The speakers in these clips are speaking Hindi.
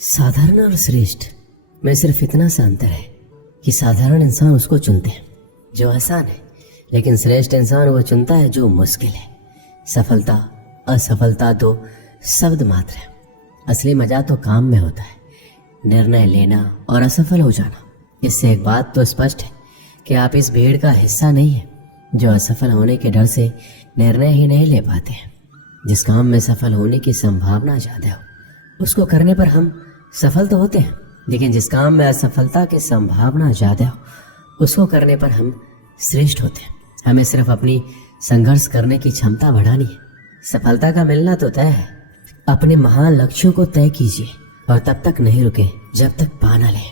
साधारण और श्रेष्ठ में सिर्फ इतना सा अंतर है कि साधारण इंसान उसको चुनते हैं जो आसान है, लेकिन श्रेष्ठ इंसान वो चुनता है जो मुश्किल है। सफलता असफलता तो शब्द मात्र है, असली मजा तो काम में होता है, निर्णय लेना और असफल हो जाना। इससे एक बात तो स्पष्ट है कि आप इस भीड़ का हिस्सा नहीं है जो असफल होने के डर से निर्णय ही नहीं ले पाते हैं। जिस काम में सफल होने की संभावना ज़्यादा हो उसको करने पर हम सफल तो होते हैं, लेकिन जिस काम में असफलता की संभावना ज़्यादा हो उसको करने पर हम श्रेष्ठ होते हैं। हमें सिर्फ अपनी संघर्ष करने की क्षमता बढ़ानी है। सफलता का मिलना तो तय है। अपने महान लक्ष्यों को तय कीजिए और तब तक नहीं रुके जब तक पा ना लें।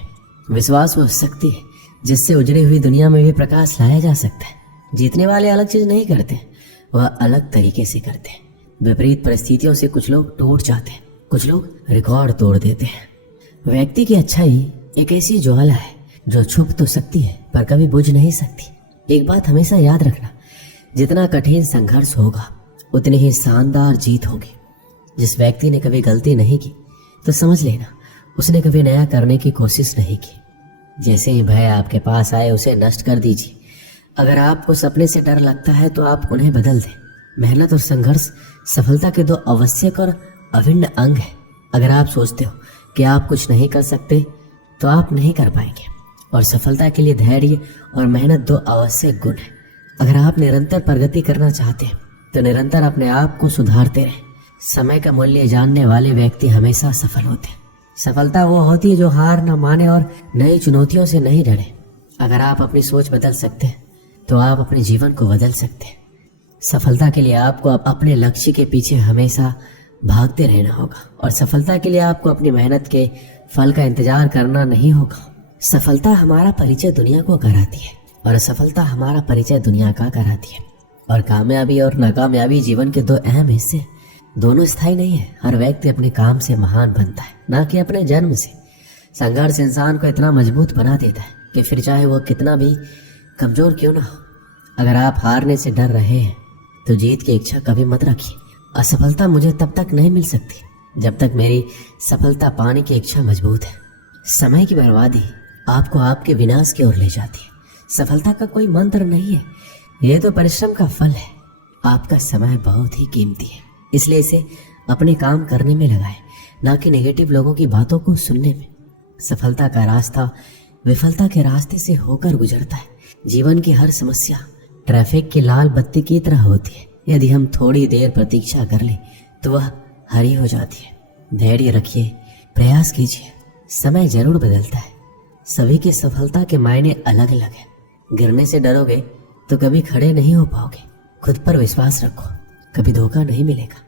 विश्वास वो शक्ति है जिससे उजड़ी हुई दुनिया में भी प्रकाश लाया जा सकता है। जीतने वाले अलग चीज नहीं करते, वह अलग तरीके से करते हैं। विपरीत परिस्थितियों से कुछ लोग टूट जाते हैं, कुछ लोग रिकॉर्ड तोड़ देते हैं। व्यक्ति की अच्छाई एक ऐसी ज्वाला है जो छुप तो सकती है पर कभी बुझ नहीं सकती। एक बात हमेशा याद रखना, जितना कठिन संघर्ष होगा उतनी ही शानदार जीत होगी। जिस व्यक्ति ने कभी गलती नहीं की तो समझ लेना उसने कभी नया करने की कोशिश नहीं की। जैसे ही भय आपके पास आए उसे नष्ट कर दीजिए। अगर आपको सपने से डर लगता है तो आप उन्हें बदल दें। मेहनत और संघर्ष सफलता के दो आवश्यक और अभिन्न अंग हैं। अगर आप सोचते हो कि आप कुछ नहीं कर सकते तो आप नहीं कर पाएंगे, और सफलता के लिए धैर्य और मेहनत दो आवश्यक गुण हैं। अगर आप निरंतर प्रगति करना चाहते हैं तो निरंतर अपने आप को सुधारते रहें। समय का मूल्य जानने वाले व्यक्ति हमेशा सफल होते हैं। सफलता वो होती है जो हार न माने और नई चुनौतियों से नहीं डरे। अगर आप अपनी सोच बदल सकते हैं तो आप अपने जीवन को बदल सकते हैं। सफलता के लिए आपको अपने लक्ष्य के पीछे हमेशा भागते रहना होगा, और सफलता के लिए आपको अपनी मेहनत के फल का इंतजार करना नहीं होगा। सफलता हमारा परिचय दुनिया को कराती है और असफलता हमारा परिचय दुनिया का कराती है। और कामयाबी और नाकामयाबी जीवन के दो अहम हिस्से, दोनों स्थायी नहीं है। हर व्यक्ति अपने काम से महान बनता है, ना कि अपने जन्म से। संघर्ष इंसान को इतना मजबूत बना देता है कि फिर चाहे वो कितना भी कमजोर क्यों ना हो। अगर आप हारने से डर रहे हैं तो जीत की इच्छा कभी मत रखिए। असफलता मुझे तब तक नहीं मिल सकती जब तक मेरी सफलता पाने की इच्छा मजबूत है। समय की बर्बादी आपको आपके विनाश की ओर ले जाती है। सफलता का कोई मंत्र नहीं है, यह तो परिश्रम का फल है। आपका समय बहुत ही कीमती है, इसलिए इसे अपने काम करने में लगाएं, ना कि नेगेटिव लोगों की बातों को सुनने में। सफलता का रास्ता विफलता के रास्ते से होकर गुजरता है। जीवन की हर समस्या ट्रैफिक की लाल बत्ती की तरह होती है। यदि हम थोड़ी देर प्रतीक्षा कर लें तो वह हरी हो जाती है। धैर्य रखिए, प्रयास कीजिए, समय जरूर बदलता है। सभी की सफलता के मायने अलग अलग हैं। गिरने से डरोगे तो कभी खड़े नहीं हो पाओगे। खुद पर विश्वास रखो, कभी धोखा नहीं मिलेगा।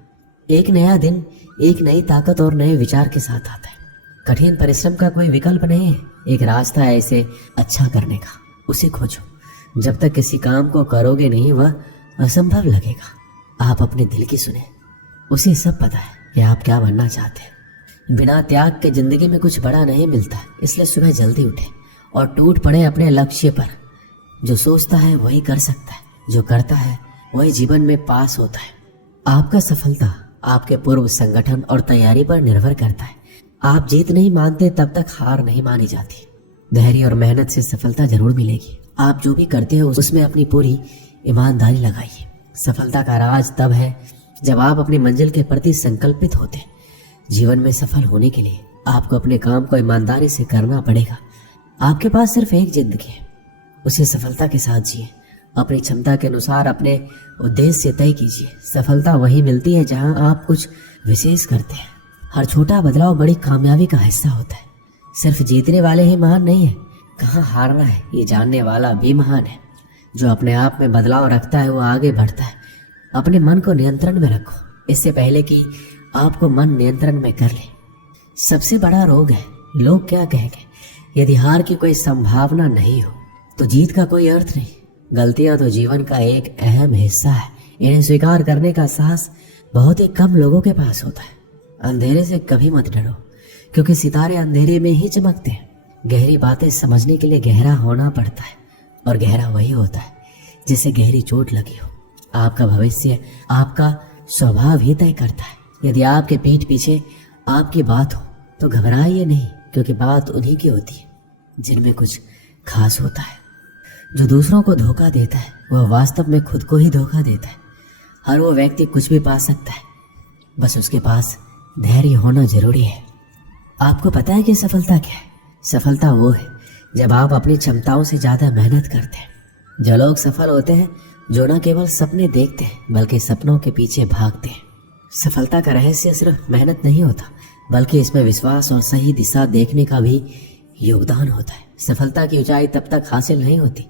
एक नया दिन एक नई ताकत और नए विचार के साथ आता है। कठिन परिश्रम का कोई विकल्प नहीं है, एक रास्ता है इसे अच्छा करने का, उसे खोजो। जब तक किसी काम को करोगे नहीं वह असंभव लगेगा। आप अपने दिल की सुने, उसे सब पता है कि आप क्या बनना चाहते हैं। बिना त्याग के जिंदगी में कुछ बड़ा नहीं मिलता, इसलिए सुबह जल्दी उठे और टूट पड़े अपने लक्ष्य पर। जो सोचता है वही कर सकता है, जो करता है वही जीवन में पास होता है। आपका सफलता आपके पूर्व संगठन और तैयारी पर निर्भर करता है। आप जीत नहीं मानते तब तक हार नहीं मानी जाती। धैर्य और मेहनत से सफलता जरूर मिलेगी। आप जो भी करते हो उसमें अपनी पूरी ईमानदारी लगाइए। सफलता का राज तब है जब आप अपनी मंजिल के प्रति संकल्पित होते हैं। जीवन में सफल होने के लिए आपको अपने काम को ईमानदारी से करना पड़ेगा। आपके पास सिर्फ एक जिंदगी है, उसे सफलता के साथ जिए। अपनी क्षमता के अनुसार अपने उद्देश्य तय कीजिए। सफलता वही मिलती है जहां आप कुछ विशेष करते हैं। हर छोटा बदलाव बड़ी कामयाबी का हिस्सा होता है। सिर्फ जीतने वाले ही महान नहीं है, कहाँ हारना है ये जानने वाला भी महान है। जो अपने आप में बदलाव रखता है वो आगे बढ़ता है। अपने मन को नियंत्रण में रखो, इससे पहले कि आपको मन नियंत्रण में कर ले। सबसे बड़ा रोग है लोग क्या कहेंगे। यदि हार की कोई संभावना नहीं हो तो जीत का कोई अर्थ नहीं। गलतियां तो जीवन का एक अहम हिस्सा है, इन्हें स्वीकार करने का साहस बहुत ही कम लोगों के पास होता है। अंधेरे से कभी मत डरो, क्योंकि सितारे अंधेरे में ही चमकते हैं। गहरी बातें समझने के लिए गहरा होना पड़ता है, और गहरा वही होता है जिसे गहरी चोट लगी हो। आपका भविष्य आपका स्वभाव ही तय करता है। यदि आपके पीठ पीछे आपकी बात हो तो घबराइए नहीं, क्योंकि बात उन्हीं की होती है जिनमें कुछ खास होता है। जो दूसरों को धोखा देता है वह वास्तव में खुद को ही धोखा देता है। हर वो व्यक्ति कुछ भी पा सकता है, बस उसके पास धैर्य होना जरूरी है। आपको पता है कि सफलता क्या है? सफलता वो है जब आप अपनी क्षमताओं से ज़्यादा मेहनत करते हैं। जो लोग सफल होते हैं जो न केवल सपने देखते हैं बल्कि सपनों के पीछे भागते हैं। सफलता का रहस्य सिर्फ मेहनत नहीं होता, बल्कि इसमें विश्वास और सही दिशा देखने का भी योगदान होता है। सफलता की ऊंचाई तब तक हासिल नहीं होती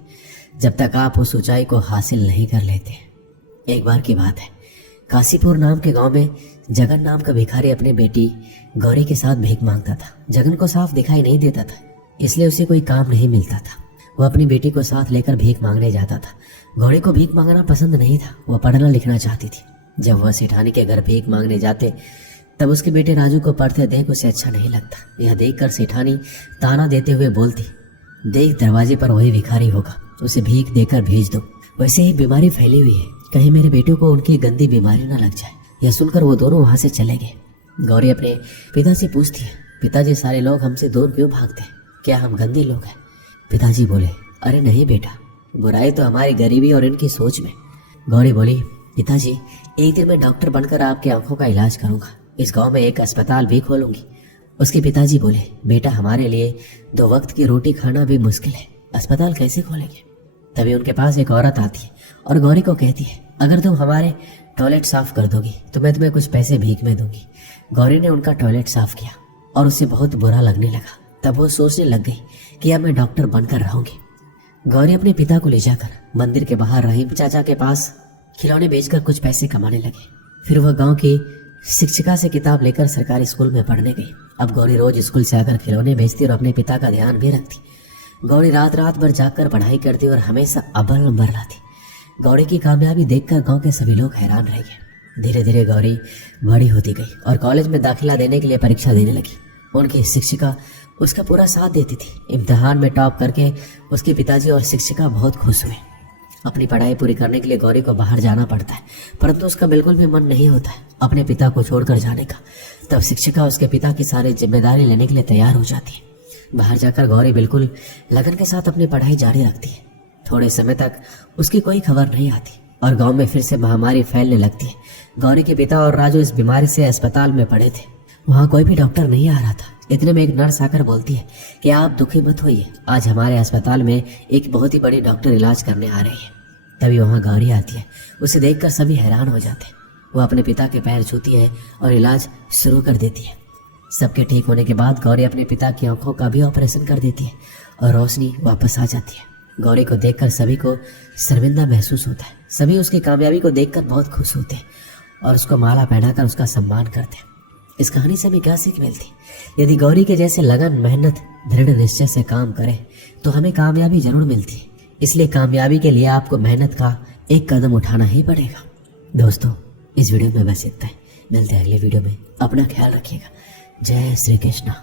जब तक आप उस ऊंचाई को हासिल नहीं कर लेते। एक बार की बात है, काशीपुर नाम के गांव में जगन नाम का भिखारी अपनी बेटी गौरी के साथ भीख मांगता था। जगन को साफ दिखाई नहीं देता था, इसलिए उसे कोई काम नहीं मिलता था। वह अपनी बेटी को साथ लेकर भीख मांगने जाता था। गौरी को भीख मांगना पसंद नहीं था, वह पढ़ना लिखना चाहती थी। जब वह सेठानी के घर भीख मांगने जाते तब उसके बेटे राजू को पढ़ते देख उसे अच्छा नहीं लगता। यह देखकर सेठानी ताना देते हुए बोलती, देख दरवाजे पर वही भिखारी होगा, उसे भीख देकर भेज दो। वैसे ही बीमारी फैली हुई है, कहीं मेरे बेटे को उनकी गंदी बीमारी न लग जाए। यह सुनकर वो दोनों वहां से चले गए। गौरी अपने पिता से पूछती है, पिताजी सारे लोग हमसे दूर क्यों भागते हैं? क्या हम गंदे लोग हैं? पिताजी बोले, अरे नहीं बेटा, बुराई तो हमारी गरीबी और इनकी सोच में। गौरी बोली, पिताजी एक दिन मैं डॉक्टर बनकर आपकी आंखों का इलाज करूंगा। इस गांव में एक अस्पताल भी खोलूंगी। उसके पिताजी बोले, बेटा हमारे लिए 2 वक्त की रोटी खाना भी मुश्किल है, अस्पताल कैसे खोलेंगे? तभी उनके पास एक औरत आती है और गौरी को कहती है, अगर तुम हमारे टॉयलेट साफ कर दोगी तो मैं तुम्हें कुछ पैसे भीख में दूंगी। गौरी ने उनका टॉयलेट साफ किया और उसे बहुत बुरा लगने लगा। तब वो सोचने लग गई कि अब मैं डॉक्टर बनकर रहूंगी। गौरी अपने पिता को ले जाकर मंदिर के बाहर रहीम चाचा के पास खिलौने बेचकर कुछ पैसे कमाने लगे। फिर वह गांव की शिक्षिका से किताब लेकर सरकारी स्कूल में पढ़ने गई। अब गौरी रोज स्कूल से आकर खिलौने बेचती और अपने पिता का ध्यान भी रखती। गौरी रात रात भर जागकर पढ़ाई करती और हमेशा अव्वल नंबर लाती। गौरी की कामयाबी देखकर गांव के सभी लोग हैरान रह गए। धीरे धीरे गौरी बड़ी होती गई और कॉलेज में दाखिला देने के लिए परीक्षा देने लगी। उनकी शिक्षिका उसका पूरा साथ देती थी। इम्तिहान में टॉप करके उसके पिताजी और शिक्षिका बहुत खुश हुए। अपनी पढ़ाई पूरी करने के लिए गौरी को बाहर जाना पड़ता है, परंतु उसका बिल्कुल भी मन नहीं होता है अपने पिता को छोड़कर जाने का। तब शिक्षिका उसके पिता की सारी जिम्मेदारी लेने के लिए तैयार हो जाती है। बाहर जाकर गौरी बिल्कुल लगन के साथ अपनी पढ़ाई जारी रखती है। थोड़े समय तक उसकी कोई खबर नहीं आती और गांव में फिर से महामारी फैलने लगती है। गौरी के पिता और राजू इस बीमारी से अस्पताल में पड़े थे। वहाँ कोई भी डॉक्टर नहीं आ रहा था। इतने में एक नर्स आकर बोलती है कि आप दुखी मत होइए, आज हमारे अस्पताल में एक बहुत ही बड़ी डॉक्टर इलाज करने आ रही है। तभी वहाँ गौरी आती है। उसे देखकर सभी हैरान हो जाते हैं। वो अपने पिता के पैर छूती है और इलाज शुरू कर देती है। सबके ठीक होने के बाद गौरी अपने पिता की आंखों का भी ऑपरेशन कर देती है और रोशनी वापस आ जाती है। गौरी को देखकर सभी को शर्मिंदा महसूस होता है। सभी उसकी कामयाबी को देखकर बहुत खुश होते हैं और उसको माला पहनाकर उसका सम्मान करते हैं। इस कहानी से हमें क्या सीख मिलती? यदि गौरी के जैसे लगन, मेहनत, दृढ़ निश्चय से काम करें तो हमें कामयाबी जरूर मिलती है। इसलिए कामयाबी के लिए आपको मेहनत का एक कदम उठाना ही पड़ेगा। दोस्तों, इस वीडियो में बस इतना ही। मिलते हैं अगले वीडियो में। अपना ख्याल रखिएगा। जय श्री कृष्णा।